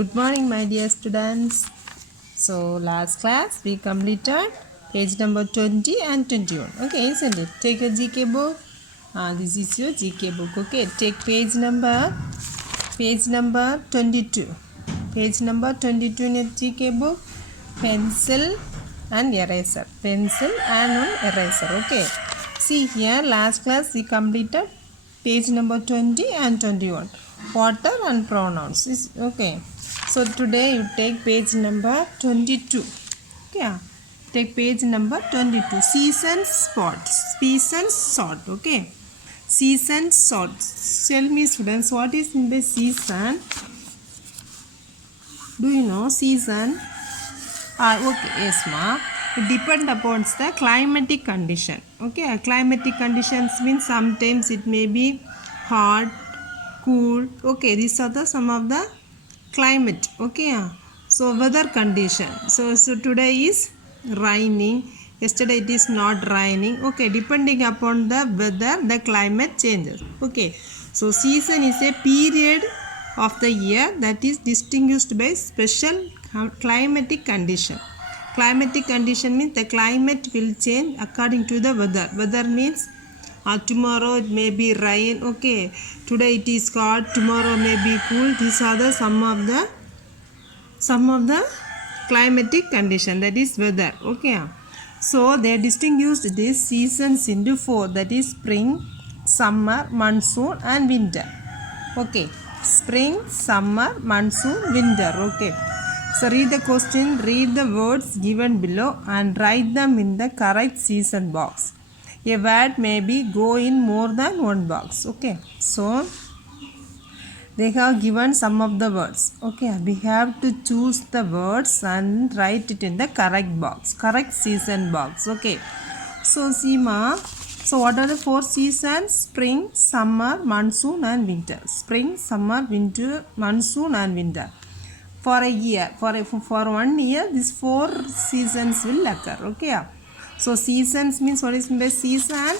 Good morning, my dear students. So, last class we completed page number 20 and 21. Okay, isn't it? Take your GK book. This is your GK book. Okay, take page number 22. Page number 22 in your GK book. Pencil and eraser. Pencil and one eraser. Okay. See here, last class we completed page number 20 and 21. Water and pronouns. Okay. So today you take page number 22. Okay. Take page number 22. Season spots. Season sort. Okay. Season sort. Tell me, students, what is in the season? Do you know season? Okay, yes, ma. It depends upon the climatic condition. Okay, climatic conditions means sometimes it may be hot, cool. Okay, these are the some of the climate. Okay, so weather condition. So today is raining. Yesterday it is not raining. Okay, depending upon the weather, the climate changes. Okay, so season is a period of the year that is distinguished by special climatic condition. Climatic condition means the climate will change according to the weather. Weather means tomorrow it may be rain. Okay, today it is hot, tomorrow may be cool. These are the some of the climatic condition, that is weather. Okay, so they distinguished these seasons into four, that is spring, summer, monsoon and winter. Okay, spring, summer, monsoon, winter. Okay, so read the question, read the words given below and write them in the correct season box. A word may go in more than one box. Okay, so they have given some of the words. Okay, we have to choose the words and write it in the correct box, correct season box. Okay, so see ma, so what are the four seasons? Spring, summer, monsoon and winter. Spring, summer, winter, monsoon and winter. For a year, for 1 year, these four seasons will occur. Okay, so seasons means what is meant by season?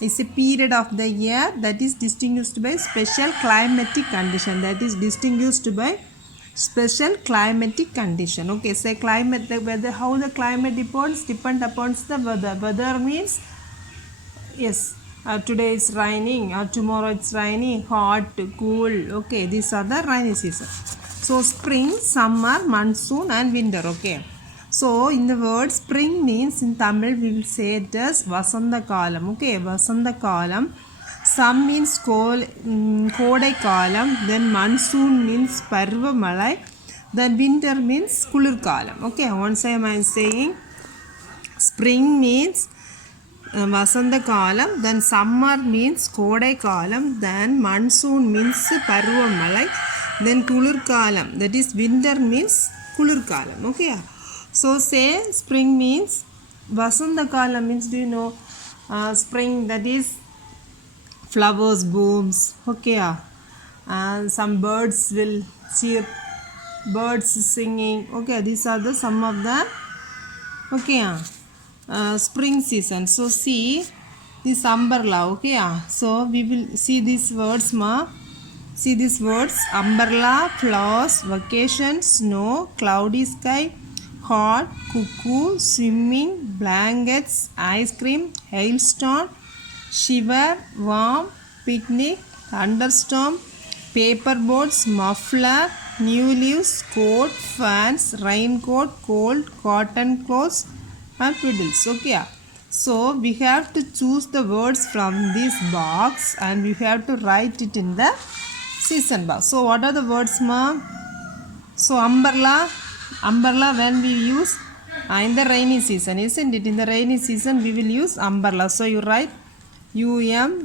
It's a period of the year that is distinguished by special climatic condition. That is distinguished by special climatic condition. Okay, say climate, the weather, how the climate depend upon the weather. Weather means yes, today it's raining or tomorrow it's raining, hot, cool. Okay, these are the rainy season. So spring, summer, monsoon and winter. Okay, so in the word spring means in Tamil we will say it as Vasanta Kalam. Okay, Vasanta Kalam. Some means Kodai Kalam. Then monsoon means Parva Malai. Then winter means Kulur Kalam. Okay, once I am saying spring means Vasanta Kalam, then summer means Kodai Kalam, then monsoon means Parva Malai, then Kulur Kalam, that is winter means Kulur Kalam. Okay, so say spring means Vasanta Kalam means, do you know spring, that is flowers blooms. Okay, and some birds will chirp, birds singing. Okay, these are the some of the spring season. So see this umbrella. Okay, so we will see these words ma. See these words: umbrella, flowers, vacation, snow, cloudy sky, hot, cuckoo, swimming, blankets, ice cream, hailstone, shiver, warm, picnic, thunderstorm, paperboards, muffler, new leaves, coat, fans, raincoat, cold, cotton clothes and puddles. Okay, so we have to choose the words from this box and we have to write it in the season box. So what are the words ma? So umbrella when we use in the rainy season, isn't it? In the rainy season we will use umbrella. So you write UMBRELLA,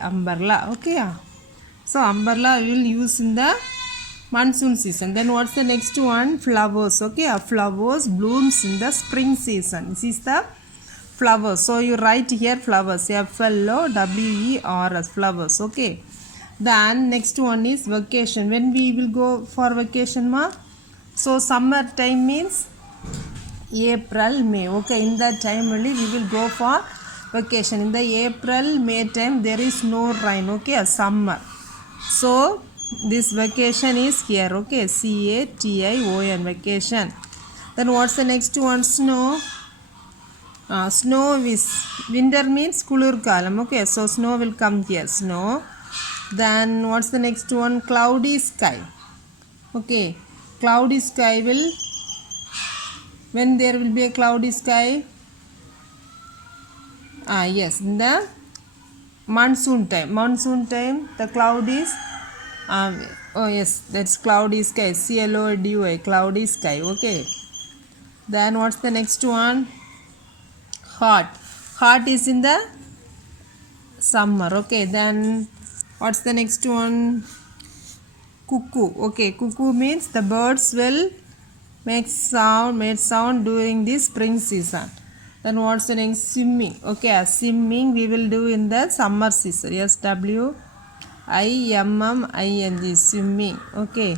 umbrella. Okay, so umbrella we will use in the monsoon season. Then what's the next one? Flowers. Okay, flowers blooms in the spring season. This is the flowers. So you write here flowers, FLOWERS, flowers. Okay, then next one is vacation. When we will go for vacation ma? So summer time means April, May. Okay, in that time only we will go for vacation. In the April, May time there is no rain. Okay, summer. So This vacation is here. Okay, CATION, vacation. Then what's the next one? Snow. Snow is winter means kulur kalam. Okay, so snow will come here. Snow. Then what's the next one? Cloudy sky. Okay, cloudy sky will, when there will be a cloudy sky, yes, in the monsoon time the cloud is oh yes, that's cloudy sky, CLOUDY, cloudy sky. Okay, then what's the next one? Hot is in the summer. Okay, then what's the next one? Cuckoo. Okay, cuckoo means the birds will make sound during the spring season. Then what's the next? Swimming. Okay, swimming we will do in the summer season. Yes, SWIMMING, swimming. Okay,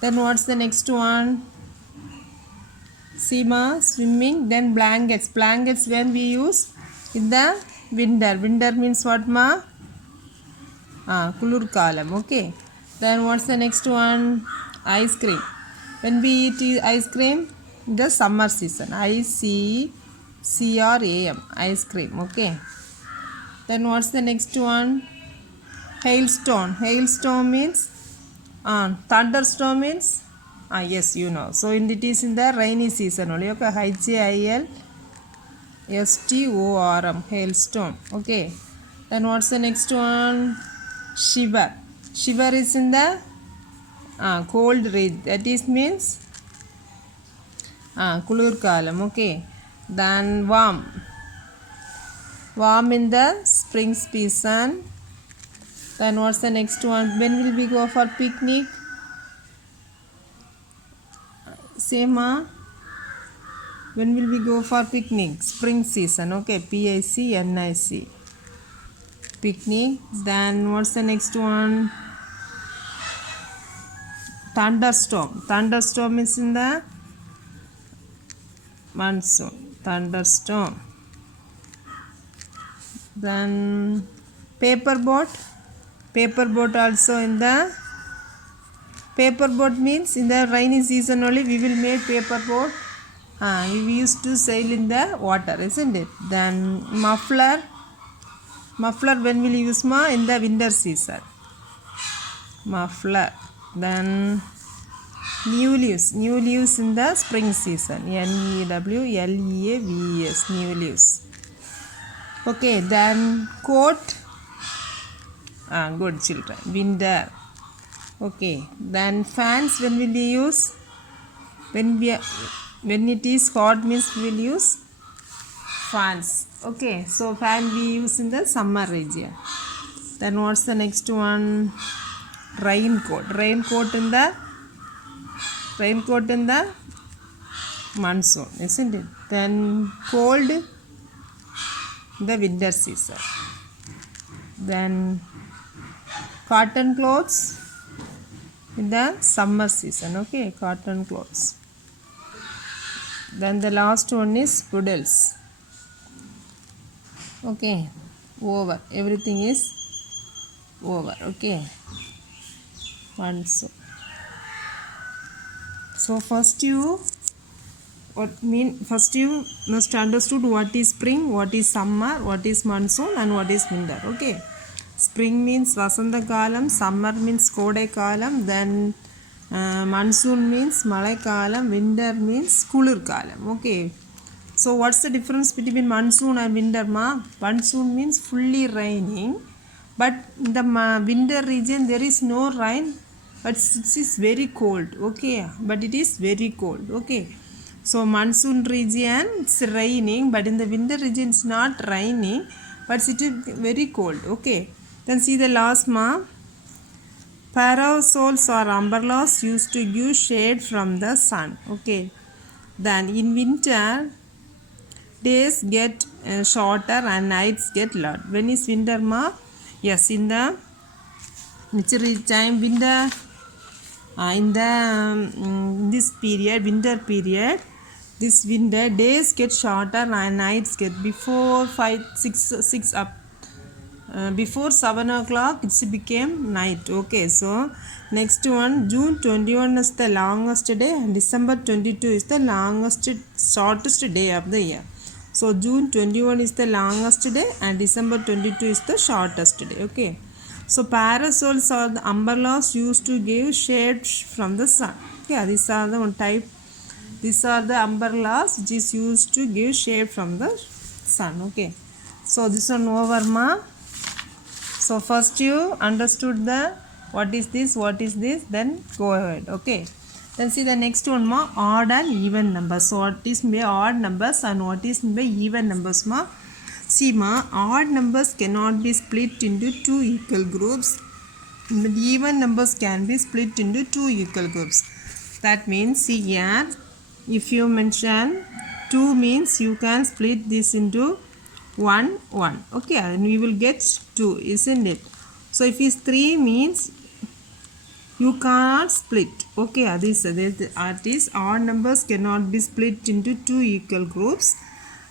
then what's the next one? Sima, swimming. Then blankets when we use in the winter means what, ma? Kulur kalam. Okay, then what's the next one? Ice cream. When we eat ice cream in the summer season, ICCRAM, ice cream. Okay, then what's the next one? Hailstone means thunderstorm means yes, you know, so it is in the rainy season only. Okay, HAILSTORM, hailstorm. Okay, then what's the next one? Shiver is in the cold region, that is means kulur kalam. Okay, then warm in the spring season. Then what's the next one? When will we go for picnic? Same, when will we go for picnic? Spring season. Okay, PICNIC, picnic. Then what's the next one? Thunderstorm is in the monsoon. Thunderstorm. Then paper boat also in the paper boat means in the rainy season only we will make paper boat. We used to sail in the water, isn't it? Then muffler when will you use, ma? In the winter season, muffler. Then new leaves in the spring season, NEWLEAVES, new leaves. Okay, then coat. Good children, winter. Okay, then fans when will we use? When it is hot means we will use fans. Okay, so fan we use in the summer region. Then what's the next one? Raincoat in the monsoon, isn't it? Then cold in the winter season. Then cotton clothes in the summer season. Okay, cotton clothes. Then the last one is puddles. Okay, over, everything is over. Okay, monsoon. So first you must understood what is spring, what is summer, what is monsoon, and what is winter. Okay, spring means vasanta kalam, summer means kodai kalam, then monsoon means malai kalam, winter means kulur kalam. Okay, so what's the difference between monsoon and winter, ma? Monsoon means fully raining, but in the winter region there is no rain, but it is very cold. Okay, but it is very cold. Okay, so monsoon region it's raining, but in the winter region it's not raining, but it is very cold. Okay, then see the last, ma. Parasols or umbrellas used to give shade from the sun. Okay, then in winter days get shorter and nights get longer. When is winter, ma? Yes, in the which time winter? In the this period, winter period, this winter days get shorter and nights get before 5, 6 up before 7 o'clock it became night. Okay, so next one, June 21 is the longest day and December 22 is the longest shortest day of the year. So June 21 is the longest day and December 22 is the shortest day. Okay, so parasols are the umbrellas used to give shade from the sun. Okay, these are the one type. These are the umbrellas which is used to give shade from the sun. Okay, so this one over ma. So first you understood the what is this, then go ahead. Okay, then see the next one ma, odd and even numbers. So what is by odd numbers and what is by even numbers ma? See ma, odd numbers cannot be split into two equal groups, but even numbers can be split into two equal groups. That means, see here, if you mention 2 means you can split this into 1 1. Okay, and we will get 2, isn't it? So if it's 3 means you cannot split. Okay, this odd numbers cannot be split into two equal groups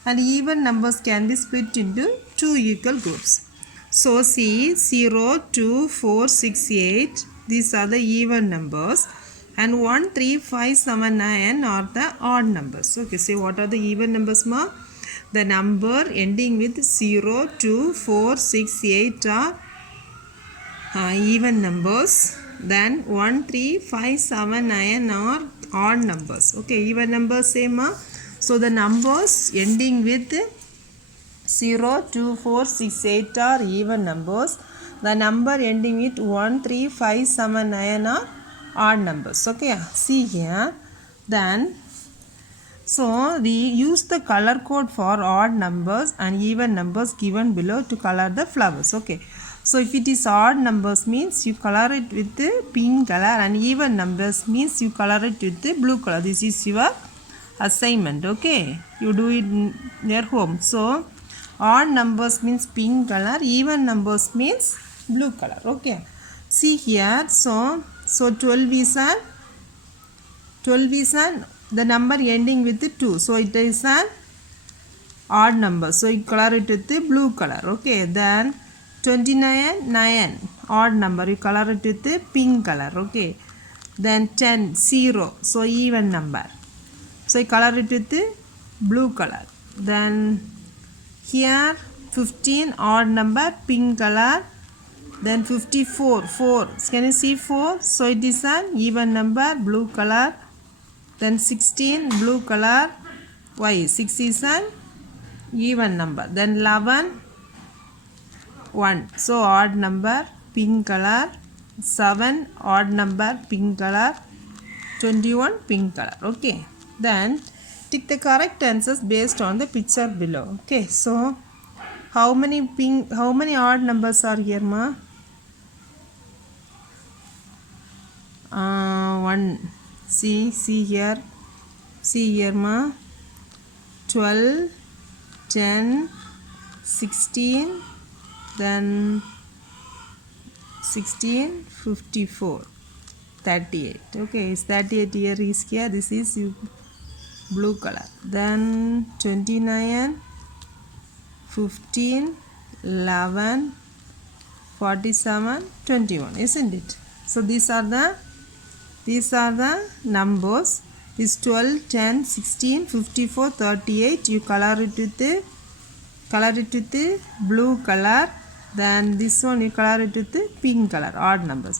and even numbers can be split into two equal groups. So see, 0 2 4 6 8, these are the even numbers, and 1 3 5 7 9 are the odd numbers. Okay, see what are the even numbers ma? The number ending with 0 2 4 6 8 are even numbers. Then 1 3 5 7 9 are odd numbers. Okay, even numbers same ma? So the numbers ending with 0 2 4 6 8 are even numbers. The number ending with 1 3 5 7 9 are odd numbers. Okay, see here. Then so we use the color code for odd numbers and even numbers given below to color the flowers. Okay, so if it is odd numbers means you color it with the pink color, and even numbers means you color it with the blue color. This is your assignment. Okay, you do it near home. So odd numbers means pink color, even numbers means blue color. Okay, see here. So 12 is an the number ending with the 2, so it is an odd number, so you color it with the blue color. Okay, then 29 9 odd number, you color it with the pink color. Okay, then 10 0, so even number, so you color it with the blue color. Then here 15 odd number, pink color. Then 54 4, can you see 4, so it is an even number, blue color. Then 16 blue color. Why? 6 is an even number. Then 11 1, so odd number, pink color. 7 odd number, pink color. 21 pink color. Okay, then tick the correct answers based on the picture below. Okay, so how many odd numbers are here ma? 1. See here ma, 12 10 16, then 16 54 38. Okay, is 38 here is here, this is blue color. Then 29 15 11 47 21, isn't it? So these are the numbers. Is 12 10 16 54 38, you color it with the blue color. Then this one you color it with the pink color, odd numbers.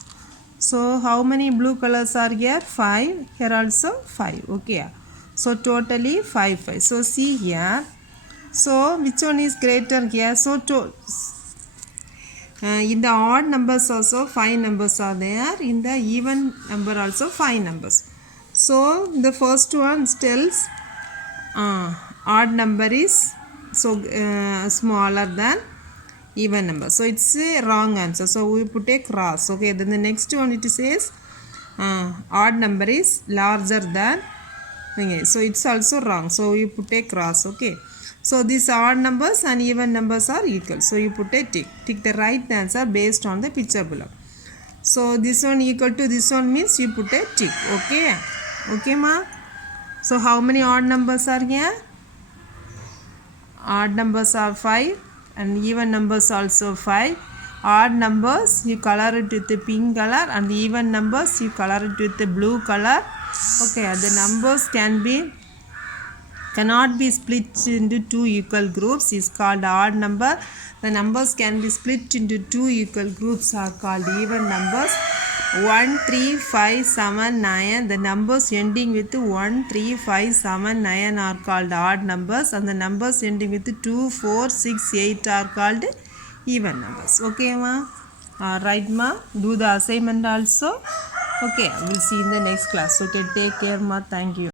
So how many blue colors are here? 5. Here also 5. Okay, so totally 5. So see here, so which one is greater here? So in the odd numbers also 5 numbers are there, in the even number also 5 numbers. So the first one tells odd number is so smaller than even number, so it's a wrong answer, so we put a cross. Okay, then the next one it says odd number is larger than, okay, so it's also wrong, so we put a cross. Okay, so these odd numbers and even numbers are equal, so you put a tick the right answer based on the picture below. So this one equal to this one means you put a tick. Okay ma. So how many odd numbers are here? Odd numbers are 5 and even numbers also 5. Odd numbers you color it with the pink color, and even numbers you color it with the blue color. Okay, the numbers cannot be split into two equal groups is called odd number. The numbers can be split into two equal groups are called even numbers. 1, 3, 5, 7, 9. The numbers ending with 1, 3, 5, 7, 9 are called odd numbers, and the numbers ending with 2, 4, 6, 8 are called even numbers. Okay, ma? Right, ma? Do the assignment also. Okay, we'll see in the next class. Okay, take care, ma. Thank you.